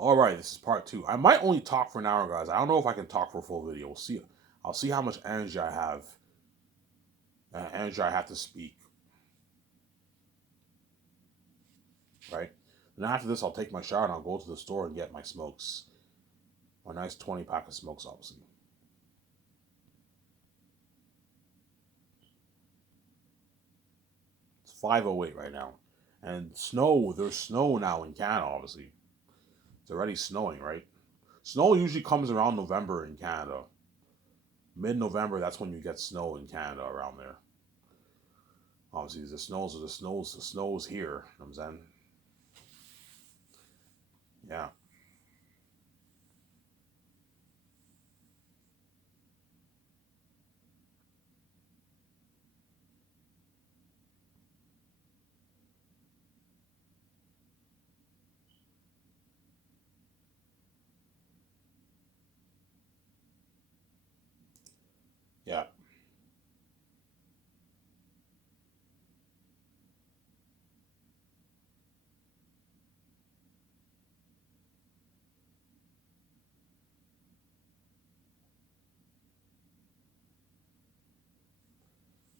All right, this is part two. I might only talk for an hour, guys. I don't know if I can talk for a full video. We'll see. I'll see how much energy I have. Energy I have to speak. Right. And after this, I'll take my shower and I'll go to the store and get my smokes. My nice 20-pack of smokes, obviously. It's 5:08 right now, and snow. There's snow now in Canada. Obviously, it's already snowing. Right. Snow usually comes around November in Canada. Mid-November, that's when you get snow in Canada around there. Obviously, the snows here. You know what I'm saying? Yeah, yeah,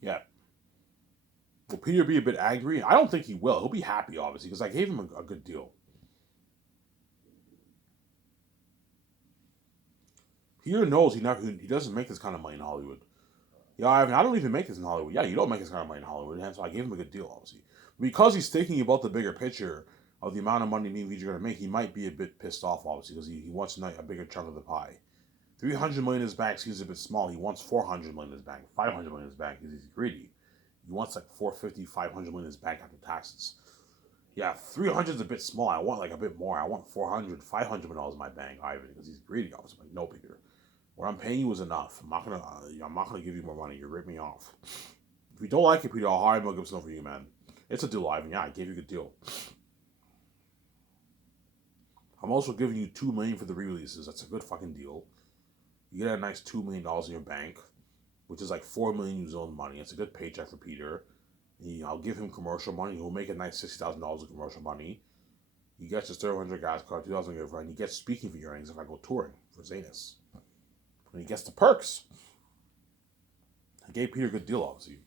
yeah. Will Peter be a bit angry? I don't think he will. He'll be happy, obviously, because I gave him a good deal. Peter knows he doesn't make this kind of money in Hollywood. Yeah, I don't even make this in Hollywood. Yeah, you don't make this kind of money in Hollywood, and so I gave him a good deal, obviously. Because he's thinking about the bigger picture of the amount of money me and VJ are going to make, he might be a bit pissed off, obviously, because he wants a bigger chunk of the pie. 300 million in his bank seems a bit small. He wants 400 million in his bank, 500 million in his bank because he's greedy. He wants like 450, 500 million in his bank after taxes. Yeah, 300 is a bit small. I want like a bit more. I want 400, 500 dollars in my bank, Ivan, because he's greedy. I was like, no, Peter. What I'm paying you is enough. I'm not gonna give you more money. You rip me off. If you don't like it, Peter, I'll hire Mel Gibson over you, man. It's a deal, Ivan. Yeah, I gave you a good deal. I'm also giving you $2 million for the re-releases. That's a good fucking deal. You get a nice $2 million in your bank, which is like 4 million New Zealand money. It's a good paycheck for Peter. I'll give him commercial money. He'll make a nice $60,000 of commercial money. He gets his 300 gas card, 2,000 gift card, and he gets speaking figurines if I go touring for Zanus. And he gets the perks. I gave Peter a good deal, obviously.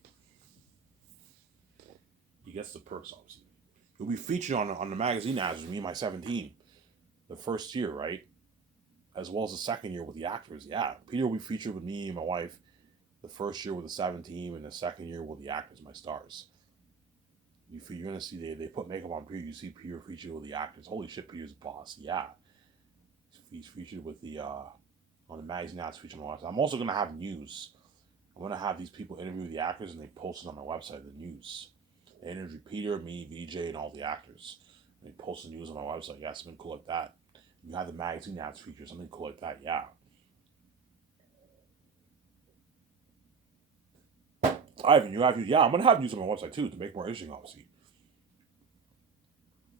He gets the perks, obviously. He'll be featured on the magazine ads with me and my 17, the first year, right? As well as the second year with the actors. Yeah, Peter will be featured with me and my wife the first year with the 17, and the second year with the actors, my stars. You're gonna see they put makeup on Peter. You see Peter featured with the actors. Holy shit, Peter's a boss. Yeah, he's featured with the on the magazine ads featured on my website. I'm also gonna have news. I'm gonna have these people interview the actors and they post it on my website. The news. They interview Peter, me, VJ, and all the actors. And they post the news on my website. Yeah, something cool like that. You have the magazine ads feature, something cool like that. Yeah. Ivan, you have news. Yeah, I'm gonna have news on my website too to make it more interesting. Obviously,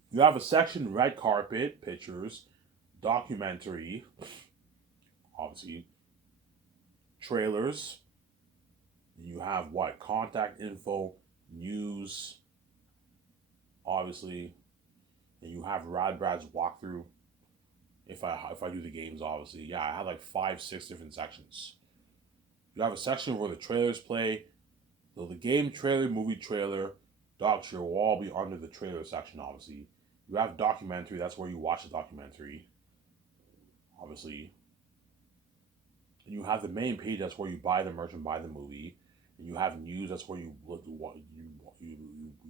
you have a section red carpet pictures, documentary, obviously trailers. You have what contact info, news, obviously, and you have Rad Brad's walkthrough. If I do the games, obviously, yeah, I have like 5 6 different sections. You have a section where the trailers play. So the game trailer, movie trailer, doc trailer will all be under the trailer section, obviously. You have documentary, that's where you watch the documentary, obviously. And you have the main page, that's where you buy the merch and buy the movie. And you have news, that's where you look you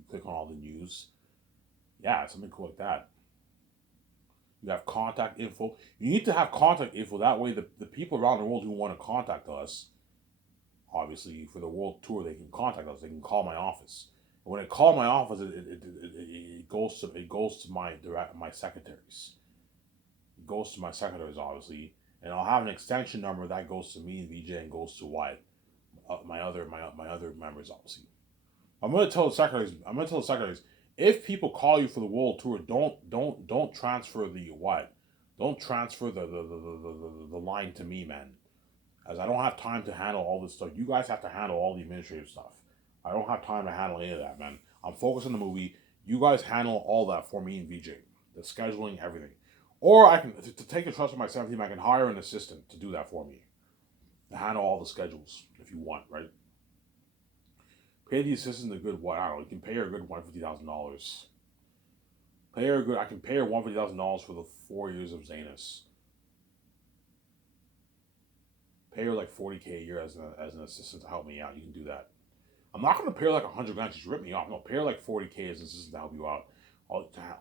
click on all the news. Yeah, something cool like that. You have contact info. You need to have contact info. That way, the people around the world who want to contact us, obviously, for the world tour, they can contact us. They can call my office. And when they call my office, it goes to my secretaries. It goes to my secretaries, obviously, and I'll have an extension number that goes to me and VJ and goes to what my other members, obviously. I'm gonna tell the secretaries if people call you for the world tour, don't transfer the what, don't transfer the line to me, man, as I don't have time to handle all this stuff. You guys have to handle all the administrative stuff. I don't have time to handle any of that, man. I'm focused on the movie. You guys handle all that for me and VJ, the scheduling, everything. Or I can to take the trust of my 17 team, I can hire an assistant to do that for me, to handle all the schedules if you want, right? Pay the assistant a good what? I don't know. You can pay her a good $150,000. Pay her a good. I can pay her $150,000 for the 4 years of Zanus. Pay her like 40K a year as an assistant to help me out. You can do that. I'm not gonna pay her like 100 grand. She's ripped me off. No, pay her like 40K as an assistant to help you out.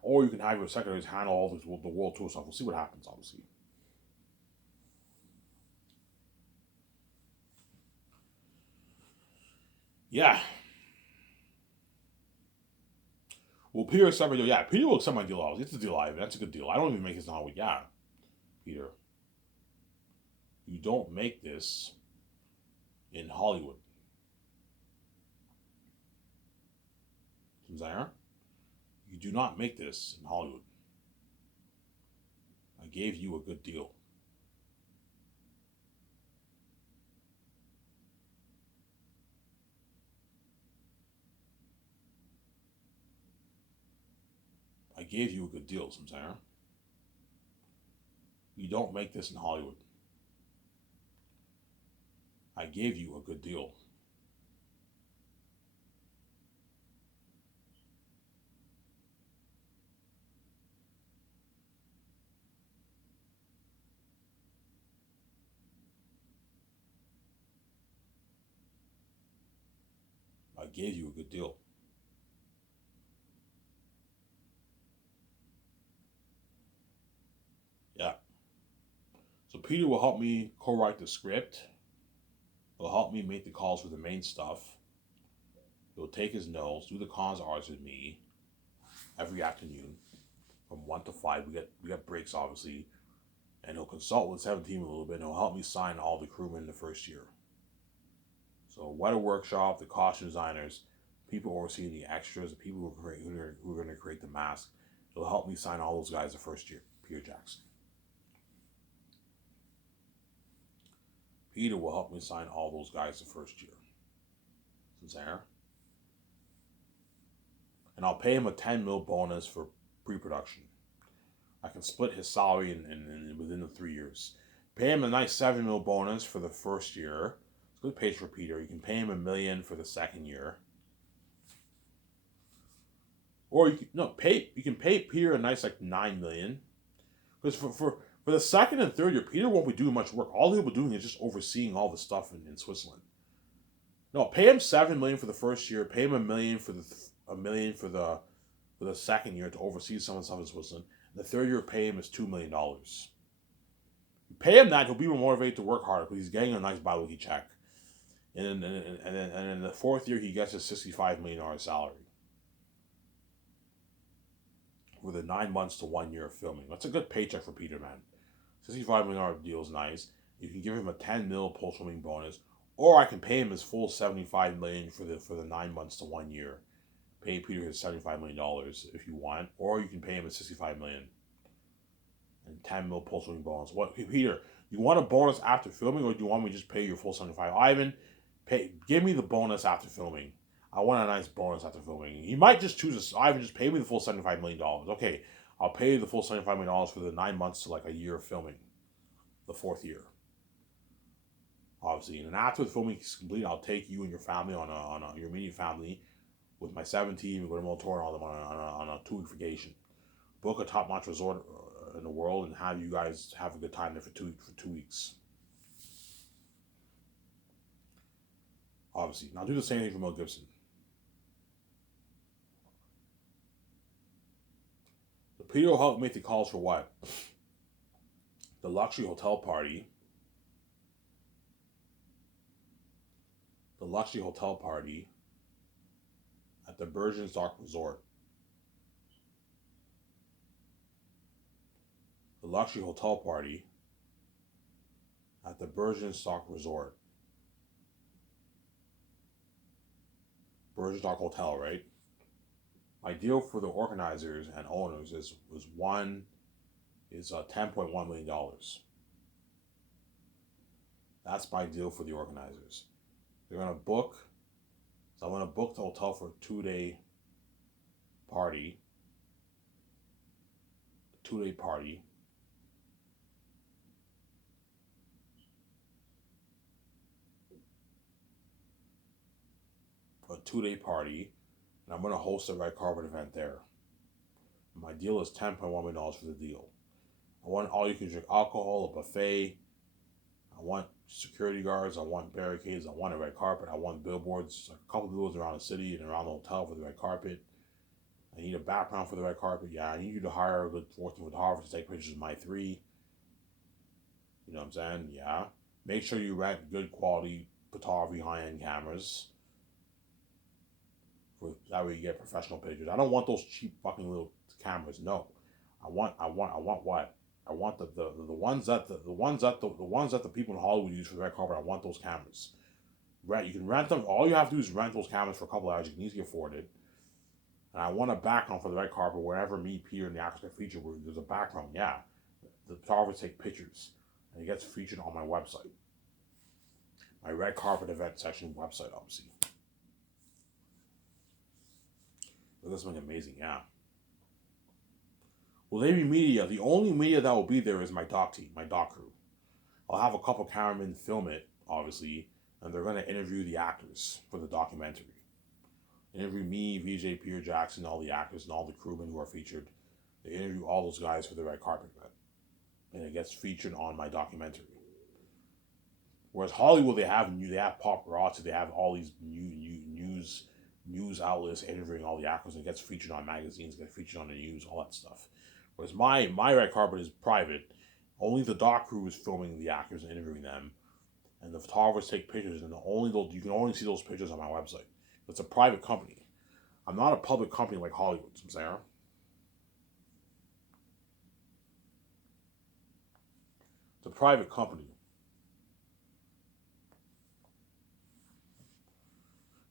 Or you can have your secretaries handle all the world tour stuff. We'll see what happens, obviously. Yeah. Well, Peter accept my deal. Yeah, Peter will accept my deal. Obviously, it's a deal. That's a good deal. I don't even make this now. Yeah, Peter, you don't make this in Hollywood. Zaire, you do not make this in Hollywood. I gave you a good deal. I gave you a good deal, Zaire. You don't make this in Hollywood. I gave you a good deal. I gave you a good deal. Yeah. So Peter will help me co-write the script. He'll help me make the calls for the main stuff. He'll take his notes, do the cons arts with me every afternoon from 1 to 5. We get breaks obviously, and he'll consult with 17 a little bit. And he'll help me sign all the crewmen the first year. So Weather Workshop, the costume designers, people overseeing the extras, the people who are going to create the mask. He'll help me sign all those guys the first year. Peter Jackson. Peter will help me sign all those guys the first year. Sincere. And I'll pay him a 10 mil bonus for pre-production. I can split his salary in within the 3 years. Pay him a nice 7 mil bonus for the first year. It's good pay for Peter. You can pay him $1 million for the second year. Or you can pay Peter a nice like 9 million. Because for the second and third year, Peter won't be doing much work. All he'll be doing is just overseeing all the stuff in Switzerland. No, pay him 7 million for the first year. Pay him $1 million for the second year to oversee some of the stuff in Switzerland. The third year, pay him is $2 million. You pay him that, he'll be more motivated to work harder because he's getting a nice bi-weekly check. And then the fourth year, he gets a $65 million salary for the 9 months to 1 year of filming. That's a good paycheck for Peter, man. $65 million deal is nice. You can give him a 10 mil post-filming bonus, or I can pay him his full $75 million for the 9 months to 1 year. Pay Peter his $75 million if you want, or you can pay him a $65 million and 10 mil post-filming bonus. What, Peter? You want a bonus after filming, or do you want me to just pay your full 75? Ivan, give me the bonus after filming. I want a nice bonus after filming. He might just choose Ivan, just pay me the full $75 million. Okay, I'll pay you the full $75 million for the 9 months to like a year of filming, the fourth year. Obviously, and then after the filming is complete, I'll take you and your family on your immediate family with my 17, go to Motor and all them on a 2-week vacation. Book a top-notch resort in the world and have you guys have a good time there for 2 weeks. Obviously, now do the same thing for Mel Gibson. So Peter will help make the calls for what? The luxury hotel party. The luxury hotel party at the Bergenstock Resort. The luxury hotel party at the Bergenstock Resort. Bergenstock Hotel, right? My deal for the organizers and owners is $10.1 million. That's my deal for the organizers. They're gonna book. So I'm gonna book the hotel for a 2-day party. 2-day party, and I'm gonna host a red carpet event there. My deal is $10.1 million for the deal. I want all you can drink alcohol, a buffet. I want security guards. I want barricades. I want a red carpet. I want billboards, a couple of billboards around the city and around the hotel for the red carpet. I need a background for the red carpet. Yeah, I need you to hire a good working photographer to take pictures of my three. You know what I'm saying? Yeah. Make sure you rent good quality photography, high-end cameras. That way you get professional pictures. I don't want those cheap fucking little cameras. No. I want what? I want the ones that the people in Hollywood use for the red carpet. I want those cameras. You can rent them. All you have to do is rent those cameras for a couple hours. You can easily afford it. And I want a background for the red carpet wherever me, Peter, and the actors get featured. Where there's a background. Yeah, the photographers take pictures, and it gets featured on my website. My red carpet event section website, obviously. But this is amazing. Yeah. Will they be media? The only media that will be there is my doc team, my doc crew. I'll have a couple cameramen film it, obviously, and they're going to interview the actors for the documentary. Interview me, VJ, Peter Jackson, all the actors and all the crewmen who are featured. They interview all those guys for the red carpet event. And it gets featured on my documentary. Whereas Hollywood, they have paparazzi, they have all these news outlets interviewing all the actors, and it gets featured on magazines, gets featured on the news, all that stuff. Whereas my red carpet is private. Only the doc crew is filming the actors and interviewing them, and the photographers take pictures, and you can only see those pictures on my website. It's a private company. I'm not a public company like Hollywood, I'm saying. It's a private company.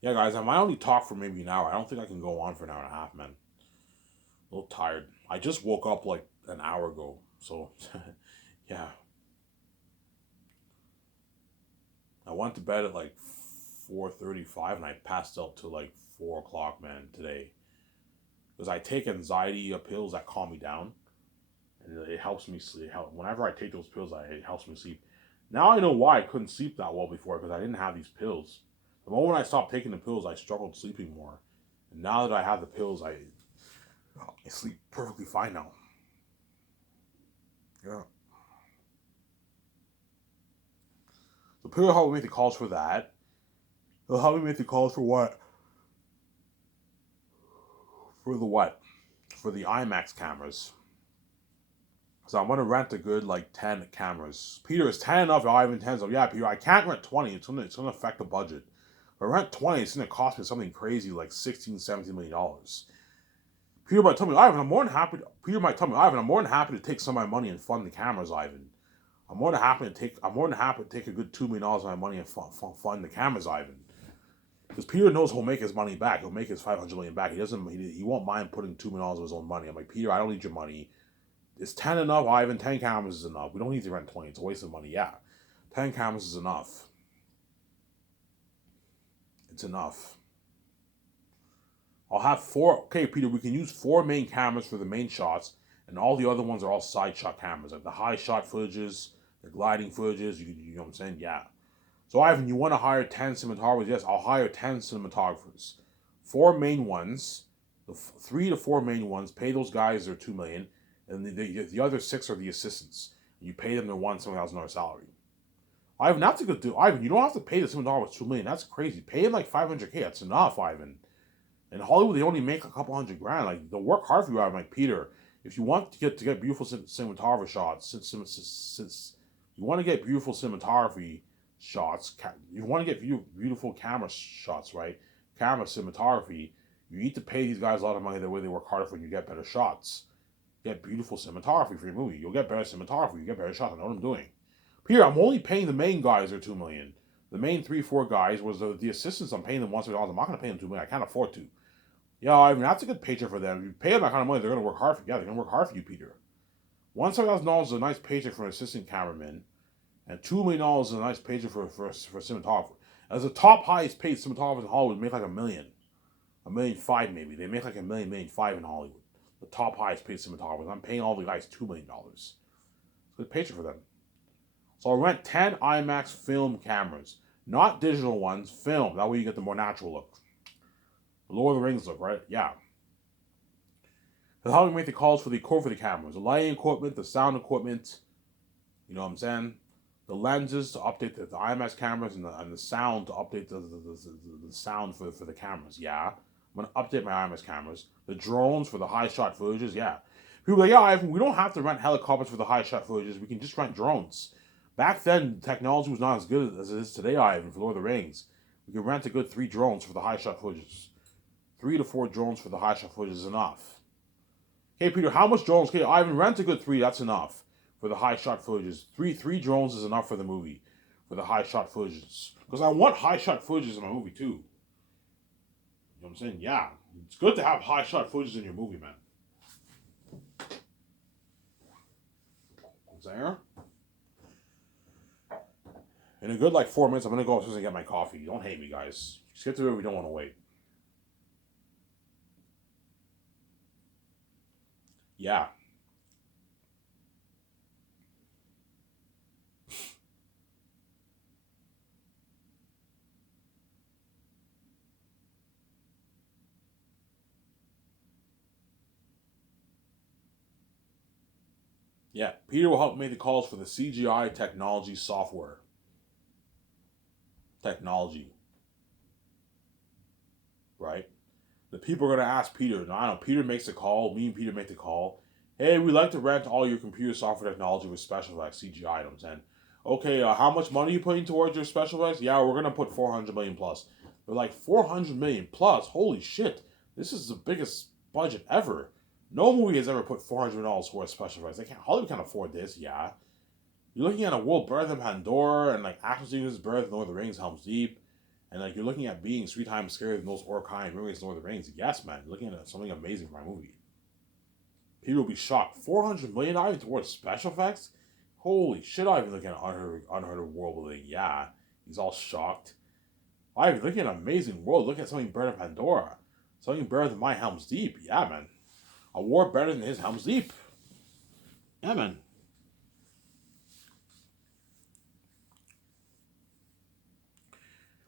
Yeah, guys, I might only talk for maybe an hour. I don't think I can go on for an hour and a half, man. A little tired. I just woke up like an hour ago, so yeah. I went to bed at like 4:35 and I passed out till like 4 o'clock, man, today. Because I take anxiety pills that calm me down, and it helps me sleep. Whenever I take those pills, it helps me sleep. Now I know why I couldn't sleep that well before, because I didn't have these pills. The moment I stopped taking the pills, I struggled sleeping more. And now that I have the pills, I sleep perfectly fine now. Yeah. So Peter helped me make the calls for that. He'll help me make the calls for what? For the what? For the IMAX cameras. So I'm gonna rent a good like 10 cameras. Peter, is 10 enough? Ivan 10 enough. Yeah, Peter, I can't rent 20. It's gonna affect the budget. If I rent 20, it's gonna cost me something crazy like $16, $17 million. Peter might tell me, Ivan, I'm more than happy to take some of my money and fund the cameras, Ivan. I'm more than happy to take a good $2 million of my money and fund the cameras, Ivan. Because Peter knows he'll make his money back. He'll make his $500 million back. He won't mind putting $2 million of his own money. I'm like, Peter, I don't need your money. Is 10 enough, Ivan? 10 cameras is enough. We don't need to rent 20. It's a waste of money. Yeah. 10 cameras is enough. It's enough. I'll have 4. Okay, Peter, we can use 4 main cameras for the main shots, and all the other ones are all side shot cameras, like the high shot footages, the gliding footages. You know what I'm saying? Yeah. So, Ivan, you want to hire 10 cinematographers? Yes, I'll hire 10 cinematographers. 4 main ones, 3 to 4 main ones. Pay those guys their $2 million, and the other 6 are the assistants. You pay them their $1,000 salary. Ivan, that's a good deal. Ivan, you don't have to pay the cinematographers $2 million. That's crazy. Pay them like $500K. That's enough, Ivan. In Hollywood, they only make a couple $100,000. Like, they'll work hard for you, Ivan. Like, Peter, if you want to get beautiful cinematography shots, since you want to get beautiful cinematography shots, you want to get beautiful camera shots, right? Camera cinematography, you need to pay these guys a lot of money. The way they work harder for you, get better shots. Get beautiful cinematography for your movie. You'll get better cinematography. You get better shots. I know what I'm doing. Peter, I'm only paying the main guys their $2 million. The main 3-4 guys was the assistants. I'm paying them $1,000. I'm not going to pay them $2 million. I can't afford to. Yeah, I mean, that's a good paycheck for them. If you pay them that kind of money, they're going to work hard for you. Yeah, they're going to work hard for you, Peter. $1,000 is a nice paycheck for an assistant cameraman, and $2 million is a nice paycheck for a cinematographer. As the top highest paid cinematographers in Hollywood make like $1 million. $1.5 million maybe. They make like $1 million, $1.5 million in Hollywood. The top highest paid cinematographers. I'm paying all the guys $2 million. It's a good paycheck for them. So I'll rent 10 IMAX film cameras. Not digital ones, film. That way you get the more natural look. Lord of the Rings look, right? Yeah. He'll help me make the calls for the equipment for the cameras, the lighting equipment, the sound equipment. You know what I'm saying? The lenses to update the IMAX cameras and the sound to update the sound for the cameras. Yeah. I'm going to update my IMAX cameras. The drones for the high shot footages. Yeah. People are like, yeah, Ivan, we don't have to rent helicopters for the high shot footages. We can just rent drones. Back then, technology was not as good as it is today, Ivan, for Lord of the Rings. We can rent a good 3 drones for the high shot footages. 3 to 4 drones for the high shot footage is enough. Hey, Peter, how much drones? Okay, Ivan, rent a good 3. That's enough for the high shot footages. Three drones is enough for the movie, for the high shot footages. Because I want high shot footages in my movie too. You know what I'm saying? Yeah, it's good to have high shot footages in your movie, man. There. In a good 4 minutes, I'm gonna go upstairs and get my coffee. Don't hate me, guys. Just get to it. We don't want to wait. Yeah. Yeah. Peter will help make the calls for the CGI technology software. Technology. Right? The people are going to ask Peter. No, I don't know. Peter makes the call. Me and Peter make the call. Hey, we'd like to rent all your computer software technology with special effects, CGI items. And okay, how much money are you putting towards your special effects? Yeah, we're going to put 400 million plus. They're like 400 million plus. Holy shit. This is the biggest budget ever. No movie has ever put $400 million towards special effects. Hollywood can't afford this, yeah. You're looking at a world better than Pandora and Action Sequences better than Lord of the Rings, Helm's Deep. And you're looking at being 3 times scarier than those Orkai movies, Lord of the Rings. Yes, man, you're looking at something amazing for my movie. People will be shocked. $400 million towards special effects? Holy shit, I've been looking at unheard of world building. Yeah, he's all shocked. I've been looking at an amazing world. Look at something better than Pandora. Something better than my Helm's Deep. Yeah, man. A war better than his Helm's Deep. Yeah, man.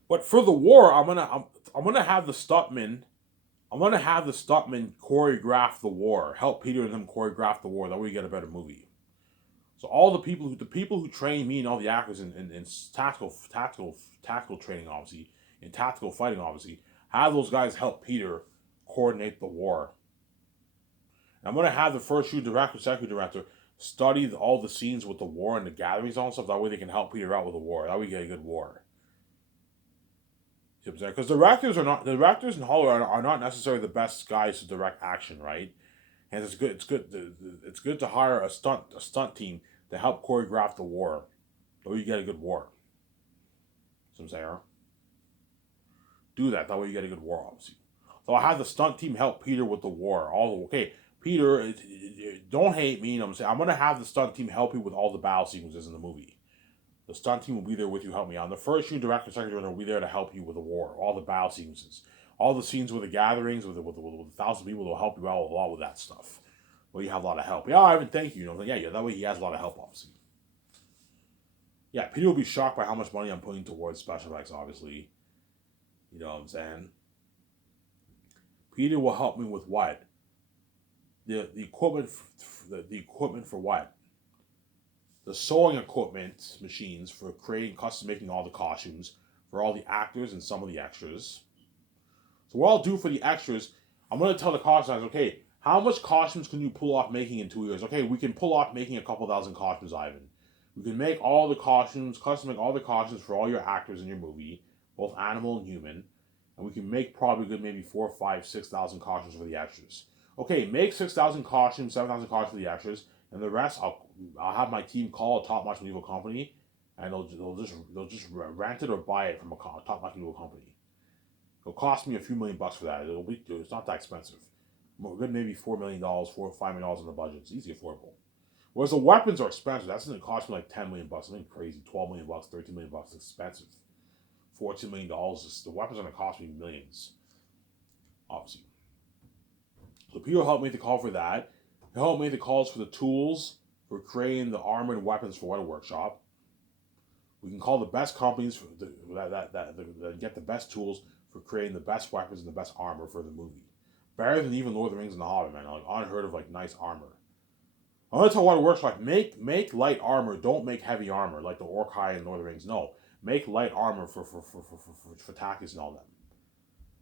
But for the war, I'm gonna have the stuntmen. I'm gonna have the stuntmen choreograph the war. Help Peter and them choreograph the war. That way you get a better movie. So all the people who train me and all the actors in tactical training, obviously, in tactical fighting, obviously, have those guys help Peter coordinate the war. And I'm gonna have the first shoot director, second director study all the scenes with the war and the gatherings and all stuff. That way they can help Peter out with the war. That way you get a good war. Because the directors in Hollywood are not necessarily the best guys to direct action, right? And it's good to hire a stunt team to help choreograph the war, so you get a good war. So I'm saying, do that. That way you get a good war, obviously. So I had the stunt team help Peter with the war. Peter, don't hate me. You know what I'm saying? I'm gonna have the stunt team help you with all the battle sequences in the movie. The stunt team will be there with you, help me out. And the first shoot director, second director will be there to help you with the war, all the battle sequences, all the scenes with the gatherings with 1,000 people. Will help you out a lot with that stuff. Well, you have a lot of help. Yeah, Ivan, thank you. Yeah. That way he has a lot of help, obviously. Yeah, Peter will be shocked by how much money I'm putting towards special effects, obviously. You know what I'm saying? Peter will help me with what? The equipment, the equipment for what? The sewing equipment machines for creating, custom making all the costumes for all the actors and some of the extras. So what I'll do for the extras, I'm going to tell the costumes, okay, how much costumes can you pull off making in 2 years? Okay, we can pull off making a couple thousand costumes, Ivan. We can make all the costumes, custom make all the costumes for all your actors in your movie, both animal and human. And we can make probably good maybe 4, 5, 6,000 costumes for the extras. Okay, make 6,000 costumes, 7,000 costumes for the extras, and the rest I'll have my team call a top-notch medieval company, and they'll just rent it or buy it from a top-notch medieval company. It'll cost me a few $1,000,000 for that. It's not that expensive. Good maybe $4 million, $4 or $5 million in the budget. It's easy affordable. Whereas the weapons are expensive. That's going to cost me like $10 million. Something crazy. $12 million, $13 million. It's expensive. $14 million. The weapons are going to cost me millions. Obviously. So Peter helped make the call for that. He helped make the calls for the tools for creating the armored weapons for Weta Workshop. We can call the best companies that get the best tools for creating the best weapons and the best armor for the movie. Better than even Lord of the Rings and The Hobbit, man. Like unheard of, like nice armor. I'm gonna tell you what it works like. Make light armor. Don't make heavy armor like the Orkai and Lord of the Rings. No, make light armor for Takis and all them.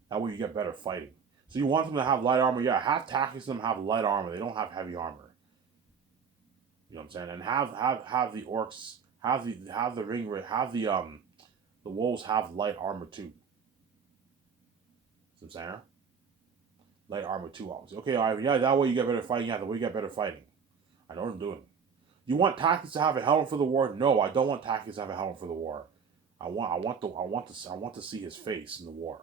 That way you get better fighting. So you want them to have light armor? Yeah, have Takis and them have light armor. They don't have heavy armor. You know what I'm saying? And have the orcs have the ring the wolves have light armor too. You know what I'm saying? Light armor too, obviously. Okay, Ivan. Yeah, that way you get better fighting. Yeah, the way you get better fighting. I know what I'm doing. You want Takis to have a helmet for the war? No, I don't want Takis to have a helmet for the war. I want to see his face in the war.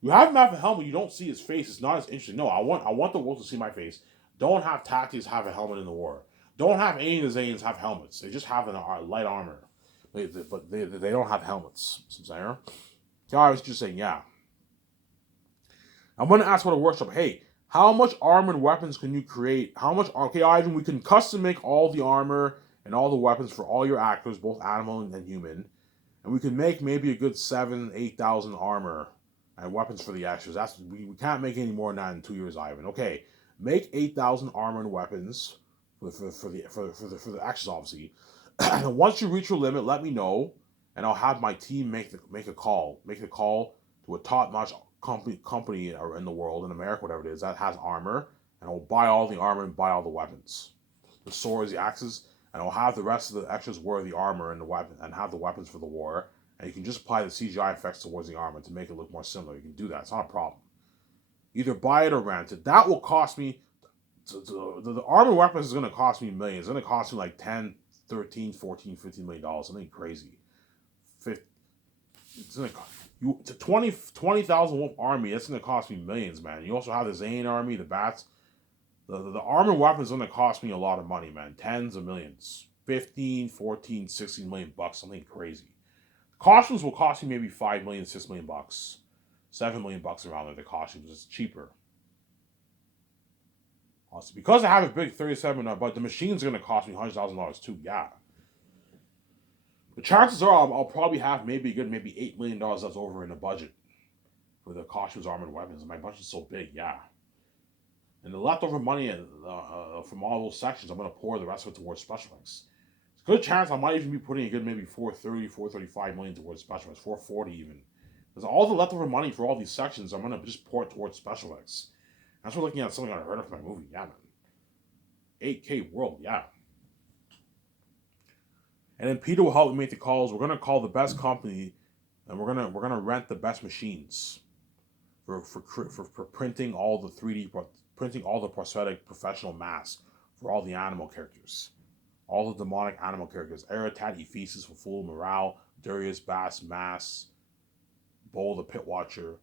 You have him have a helmet, you don't see his face. It's not as interesting. No, I want the wolves to see my face. Don't have Takis have a helmet in the war. Don't have any of the Zanes have helmets. They just have light armor, but they don't have helmets. So I was just saying, yeah. I'm gonna ask what a workshop. Hey, how much armored weapons can you create? How much? Okay, Ivan, we can custom make all the armor and all the weapons for all your actors, both animal and human, and we can make maybe a good 8,000 armor and weapons for the extras. We can't make any more than that in 2 years, Ivan. Okay, make 8,000 armor and weapons for the extras, obviously. And once you reach your limit, let me know, and I'll have my team make a call to a top-notch company in the world, in America, whatever it is, that has armor, and I'll buy all the armor and buy all the weapons, the swords, the axes, and I'll have the rest of the extras wear the armor and the weapon and have the weapons for the war. And you can just apply the CGI effects towards the armor to make it look more similar. You can do that. It's not a problem. Either buy it or rent it. That will cost me. The armor weapons is going to cost me millions. It's going to cost me like 10, 13, 14, $15 million. Something crazy. It's going to cost you to 20,000 wolf army. That's going to cost me millions, man. You also have the Zane army, the bats. The armor weapons is going to cost me a lot of money, man. Tens of millions. 15, 14, 16 million bucks. Something crazy. Costumes will cost you maybe 5 million, 6 million bucks, 7 million bucks around there. The costumes is cheaper. Also, because I have a big 37, but the machine's gonna cost me $100,000 too. Yeah. The chances are I'll probably have maybe $8 million that's over in the budget for the costumes, armor, and weapons. My budget's so big, yeah. And the leftover money from all those sections, I'm gonna pour the rest of it towards special effects. Good chance I might even be putting a good maybe 435 million towards special effects, 440 even. Because all the leftover money for all these sections, I'm gonna just pour it towards special effects. That's what looking at something I heard of my movie, yeah, man. 8K world, yeah. And then Peter will help me make the calls. We're gonna call the best company, and we're gonna rent the best machines for printing all the 3D printing all the prosthetic professional masks for all the animal characters. All the demonic animal characters. Aratat, Ephesus for full morale, Darius, Bass, Mass, Bull, the Pit Watcher,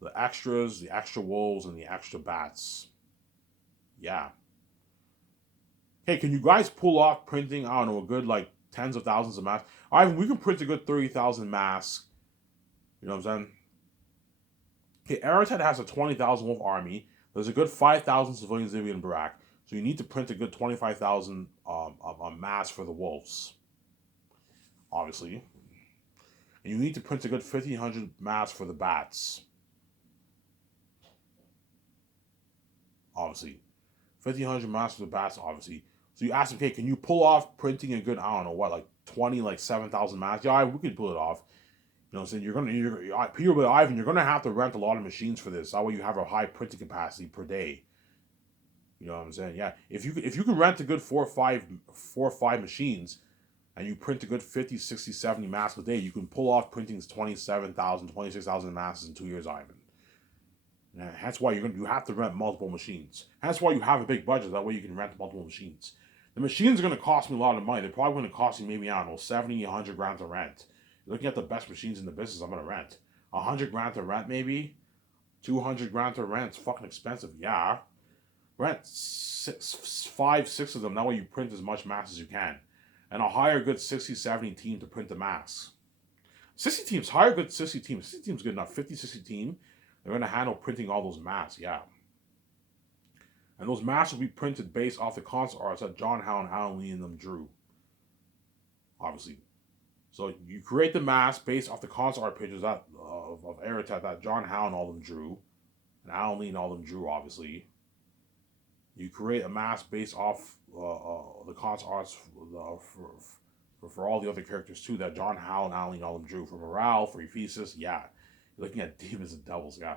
the extras, the extra wolves, and the extra bats. Yeah. Hey, can you guys pull off printing, I don't know, a good like tens of thousands of masks? Ivan, we can print a good 30,000 masks. You know what I'm saying? Okay, Aratat has a 20,000 wolf army. There's a good 5,000 civilians living in Barak. So you need to print a good 25,000 masks for the wolves, obviously. And you need to print a good 1,500 masks for the bats, obviously. 1,500 masks for the bats, obviously. So you ask them, okay, can you pull off printing a good, I don't know what, like 20, like 7,000 masks? Yeah, we could pull it off. You know what I'm saying? Peter, but Ivan, you're gonna have to rent a lot of machines for this. That way you have a high printing capacity per day. You know what I'm saying? Yeah. If you can rent a good four or five machines and you print a good 50, 60, 70 masks a day, you can pull off printing 27,000, 26,000 masks in 2 years, Ivan. And that's why you have to rent multiple machines. That's why you have a big budget. That way you can rent multiple machines. The machines are going to cost me a lot of money. They're probably going to cost me maybe, I don't know, 70, 100 grand to rent. Looking at the best machines in the business, I'm going to rent. 100 grand to rent maybe? 200 grand to rent. It's fucking expensive. Yeah. Rent 5, 6 of them. That way you print as much masks as you can. And I'll hire a good 60, 70 team to print the masks. 60 teams. Hire a good 60 teams. 60 teams is good enough. 50, 60 team. They're going to handle printing all those masks. Yeah. And those masks will be printed based off the concept arts that John Howe and Alan Lee and them drew. Obviously. So you create the mask based off the concept art pictures of Aerotech that John Howe and all them drew, and Alan Lee and all them drew, obviously. You create a mask based off the concept arts for all the other characters too that John Howe and Alan Lee and all them drew. For Morale, for Ephesus, yeah. You're looking at demons and devils, yeah.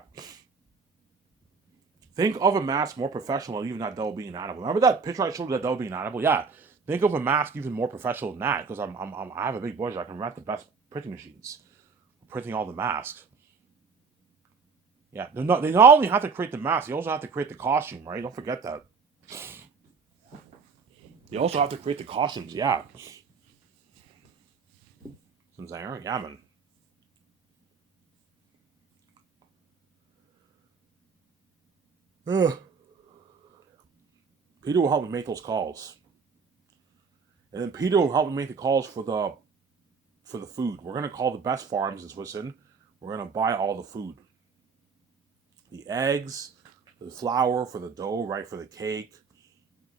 Think of a mask more professional than even that devil being an animal. Remember that picture I showed of that devil being an animal? Yeah. Think of a mask even more professional than that, because I have a big budget. I can rent the best printing machines, printing all the masks. Yeah, they not only have to create the mask, they also have to create the costume, right? Don't forget that. They also have to create the costumes, yeah. Since Aaron, yeah, man. Ugh. Peter will help me make those calls. And then Peter will help me make the calls for the food. We're gonna call the best farms in Switzerland. We're gonna buy all the food. The eggs, the flour for the dough, right, for the cake,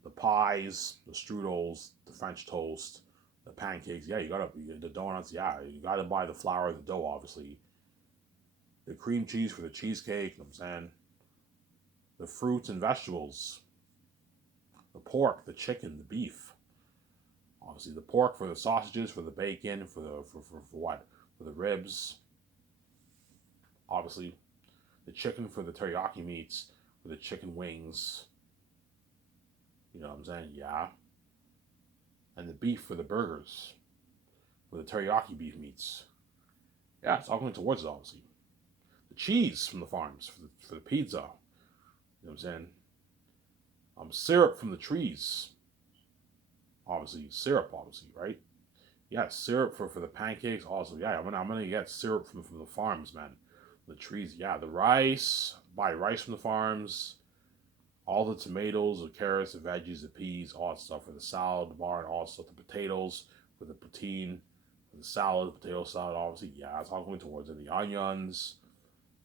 the pies, the strudels, the French toast, the pancakes. Yeah, the donuts. Yeah, you gotta buy the flour, the dough, obviously. The cream cheese for the cheesecake. You know what I'm saying? The fruits and vegetables. The pork, the chicken, the beef. Obviously, the pork for the sausages, for the bacon, for what? For the ribs. Obviously, the chicken for the teriyaki meats, for the chicken wings. You know what I'm saying? Yeah. And the beef for the burgers, for the teriyaki beef meats. Yeah, it's all going towards it, obviously. The cheese from the farms for the pizza. You know what I'm saying? Syrup from the trees. Obviously, syrup, obviously, right? Yeah, syrup for the pancakes. Also, yeah, I'm gonna get syrup from the farms, man. The trees, yeah. The rice, buy rice from the farms. All the tomatoes, the carrots, the veggies, the peas, all that stuff for the salad bar, and all that stuff. The potatoes for the protein, for the salad, the potato salad, obviously, yeah. It's all going towards it. The onions,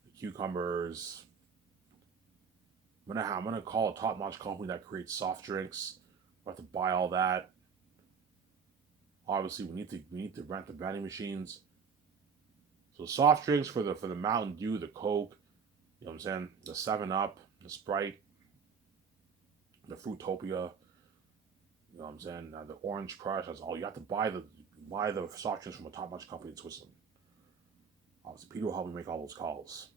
the cucumbers. I'm gonna call a top-notch company that creates soft drinks. We have to buy all that. Obviously, we need to rent the vending machines. So soft drinks for the Mountain Dew, the Coke, you know what I'm saying, the 7-Up, the Sprite, the Fruitopia, you know what I'm saying, the Orange Crush. That's all. You have to buy the soft drinks from a top-notch company in Switzerland. Obviously, Peter will help me make all those calls.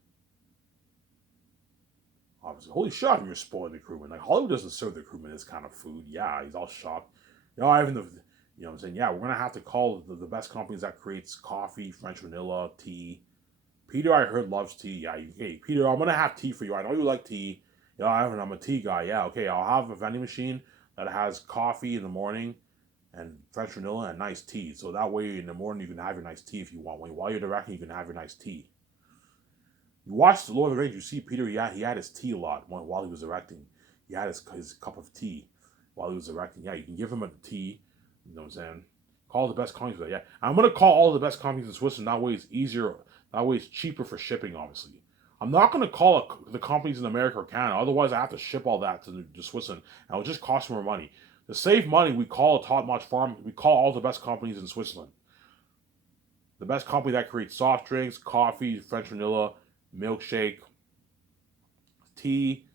Obviously, holy shit, you're spoiling the crewman. Like, Hollywood doesn't serve the crewman this kind of food. Yeah, he's all shocked. You know, even the, you know what I'm saying? Yeah, we're going to have to call the best companies that creates coffee, French vanilla, tea. Peter, I heard, loves tea. Yeah, hey, Peter, I'm going to have tea for you. I know you like tea. Yeah, I'm a tea guy. Yeah, okay, I'll have a vending machine that has coffee in the morning and French vanilla and nice tea. So that way in the morning you can have your nice tea if you want. While you're directing, you can have your nice tea. You watch The Lord of the Rings, you see Peter, he had his tea a lot while he was directing. He had his cup of tea while he was directing. Yeah, you can give him a tea, you know what I'm saying? Call the best companies for that, yeah. I'm going to call all the best companies in Switzerland. That way it's easier, that way it's cheaper for shipping, obviously. I'm not going to call the companies in America or Canada. Otherwise, I have to ship all that to Switzerland. And it'll just cost more money. To save money, we call a top-notch farm. We call all the best companies in Switzerland. The best company that creates soft drinks, coffee, French vanilla, milkshake, tea,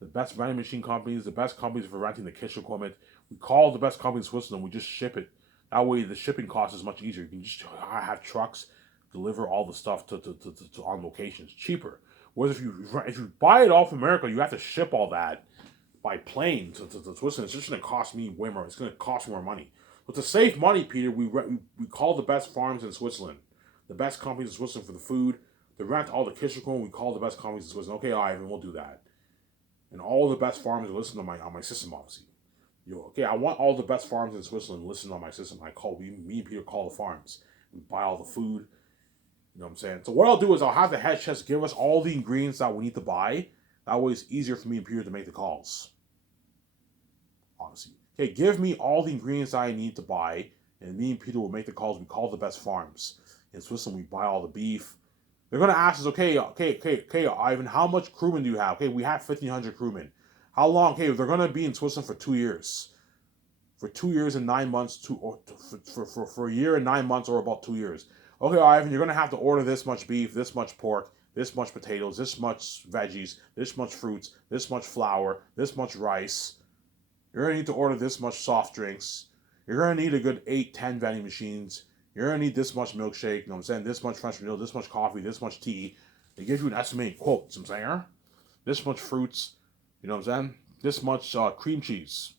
the best vending machine companies, the best companies for renting the kitchen equipment. We call the best companies in Switzerland. We just ship it. That way, the shipping cost is much easier. You can just have trucks deliver all the stuff to on locations cheaper. Whereas if you buy it off America, you have to ship all that by plane to Switzerland. It's just going to cost me way more. It's going to cost more money. But to save money, Peter, we call the best farms in Switzerland, the best companies in Switzerland for the food. To rent all the kitchen equipment, we call the best companies in Switzerland. Okay, Ivan, we'll do that. And all the best farms are listed on my system, obviously. Okay, I want all the best farms in Switzerland listed on my system. Me and Peter call the farms. We buy all the food. You know what I'm saying? So what I'll do is I'll have the head chefs give us all the ingredients that we need to buy. That way it's easier for me and Peter to make the calls. Honestly. Okay, give me all the ingredients I need to buy, and me and Peter will make the calls. We call the best farms. In Switzerland, we buy all the beef. They're going to ask us, okay, Ivan, how much crewmen do you have? Okay, we have 1,500 crewmen. How long? Okay, they're going to be in Switzerland for 2 years. for 2 years and 9 months for a year and 9 months or about 2 years. Okay, Ivan, you're gonna have to order this much beef, this much pork, this much potatoes, this much veggies, this much fruits, this much flour, this much rice. You're gonna need to order this much soft drinks. You're gonna need a good 8, 10 vending machines. You're gonna need this much milkshake, you know what I'm saying? This much French vanilla, this much coffee, this much tea. They give you an estimated quote, you know what I'm saying? This much fruits, you know what I'm saying? This much cream cheese.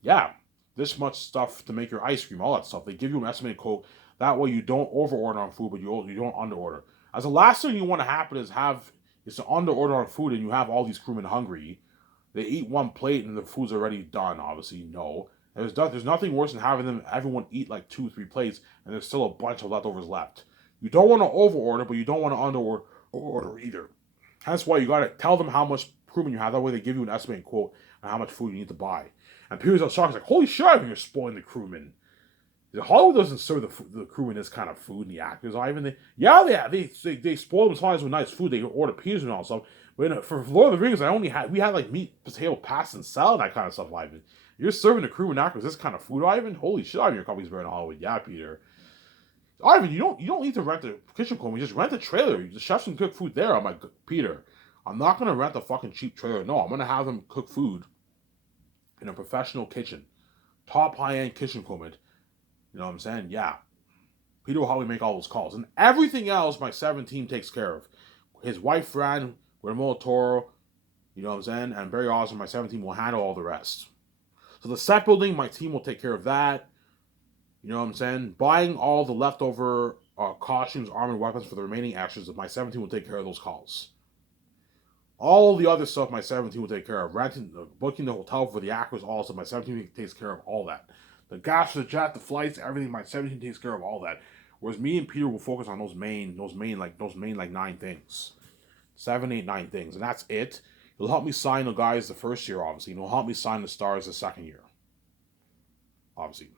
Yeah, this much stuff to make your ice cream, all that stuff. They give you an estimated quote. That way you don't overorder on food, but you don't underorder. As the last thing you want to happen is to underorder on food and you have all these crewmen hungry. They eat one plate and the food's already done. Obviously, no. There's nothing worse than having everyone eat like 2-3 plates and there's still a bunch of leftovers left. You don't want to overorder, but you don't want to underorder either. That's why you gotta tell them how much crewmen you have. That way they give you an estimated quote on how much food you need to buy. And Peter's on shock. He's like, holy shit, I think you're spoiling the crewmen. Hollywood doesn't serve the crewmen this kind of food, and the actors, Ivan. They spoil themselves with nice food. They order pizzas and all stuff. But for Lord of the Rings, we had like meat, potato, pasta, and salad, that kind of stuff, Ivan. You're serving the crewmen actors this kind of food, Ivan? Holy shit, Ivan, your company's better than Hollywood. Yeah, Peter. Ivan, you don't need to rent a kitchen common. You just rent a trailer. The chefs can cook food there. I'm like, Peter, I'm not gonna rent a fucking cheap trailer. No, I'm gonna have them cook food in a professional kitchen, top high-end kitchen equipment. You know what I'm saying? Yeah. Peter will help me make all those calls. And everything else my 17 takes care of. His wife, Fran, Guillermo Toro, you know what I'm saying? And Barry Osborne, my 17, will handle all the rest. So the set building, my team will take care of that. You know what I'm saying? Buying all the leftover costumes, armored weapons for the remaining extras, my 17 will take care of those calls. All the other stuff my 17 will take care of. Booking the hotel for the actors, all stuff, my 17 takes care of all that. The gas for the jet, the flights, everything, my 17 takes care of all that. Whereas me and Peter will focus on those main 9 things. 7, 8, 9 things. And that's it. He'll help me sign the guys the first year, obviously. And he'll help me sign the stars the second year. Obviously.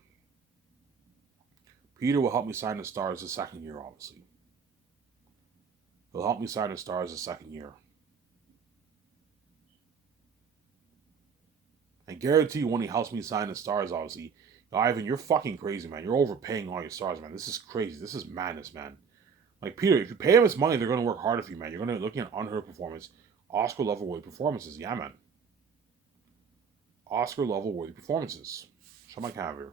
Peter will help me sign the stars the second year, obviously. He'll help me sign the stars the second year. I guarantee you when he helps me sign the stars, obviously, Ivan, you're fucking crazy, man. You're overpaying all your stars, man. This is crazy. This is madness, man. Like, Peter, if you pay them this money, they're going to work harder for you, man. You're going to be looking at unheard performance. Oscar level worthy performances. Yeah, man. Oscar level worthy performances. Show my camera here.